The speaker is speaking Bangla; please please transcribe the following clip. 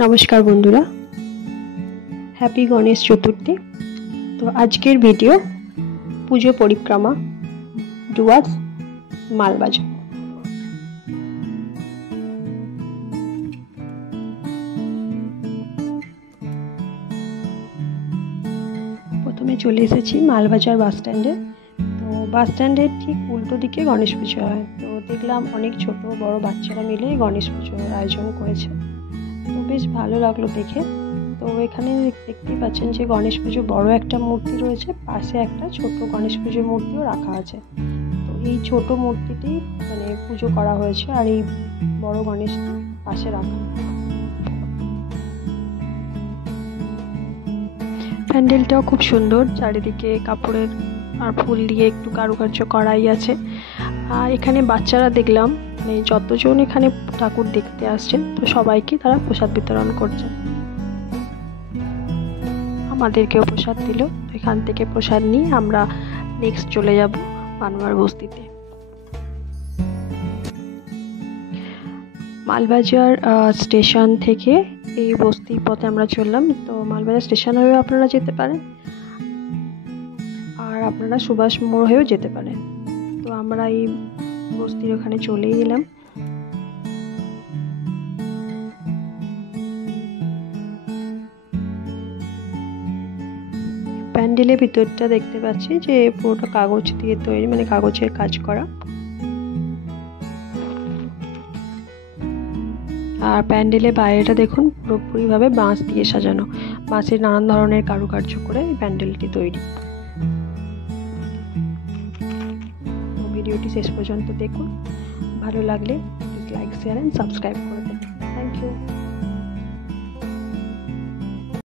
नमस्कार बंधुरा हैप्पी गणेश चतुर्थी। तो आजकेर भिडियो पुजो परिक्रमा डुआर्स मालबाजार। प्रथमे चले एसेछि मालबाजार बास स्टैंडे। तो बास स्टैंडे ठीक उल्टो दिके गणेश पुजो हय। तो देखलाम अनेक छोटो बड़ो बाच्चारा मिले गणेश पुजोर आयोजन करेছে। तो बेश भालो लागलो देखे। तो एखाने देखते पाच्छेन जे गणेश पुजो बड़ो एकटा मूर्ति रयेछे, पाशे एकटा छोटो गणेश पुजोर मूर्तिओ राखा आछे। तो এই ছোট মূর্তিটি মানে পুজো করা হয়েছে আর এই বড় গণেশটি পাশে রাখা। প্যান্ডেলটাও খুব সুন্দর, চারিদিকে কাপড়ের আর ফুল দিয়ে একটু কারুকার্য করাই আছে। আর এখানে বাচ্চারা দেখলাম মানে যতজন এখানে ঠাকুর দেখতে আসছেন তো সবাইকে তারা প্রসাদ বিতরণ করছেন। আমাদেরকেও প্রসাদ দিল। এখান থেকে প্রসাদ নিয়ে আমরা নেক্সট চলে যাব বানোয়ার বস্তিতে। মালবাজার স্টেশন থেকে এই বস্তি পথে আমরা চললাম। তো মালবাজার স্টেশন হয়েও আপনারা যেতে পারেন আর আপনারা সুভাষ মোড় হয়েও যেতে পারেন। তো আমরা এই বস্তির ওখানে চলেই এলাম। প্যান্ডেলের ভিতরটা দেখতে পাচ্ছি যে পুরোটা কাগজ দিয়ে তৈরি, মানে কাগজের কাজ করা। আর প্যান্ডেলের বাইরেটা দেখুন পুরোপুরি ভাবে বাঁশ দিয়ে সাজানো, বাঁশের নানান ধরনের কারুকার্য করে এই প্যান্ডেলটি তৈরি। ভিডিওটি শেষ পর্যন্ত দেখুন, ভালো লাগলে please like share and subscribe করে দেবেন। Thank you.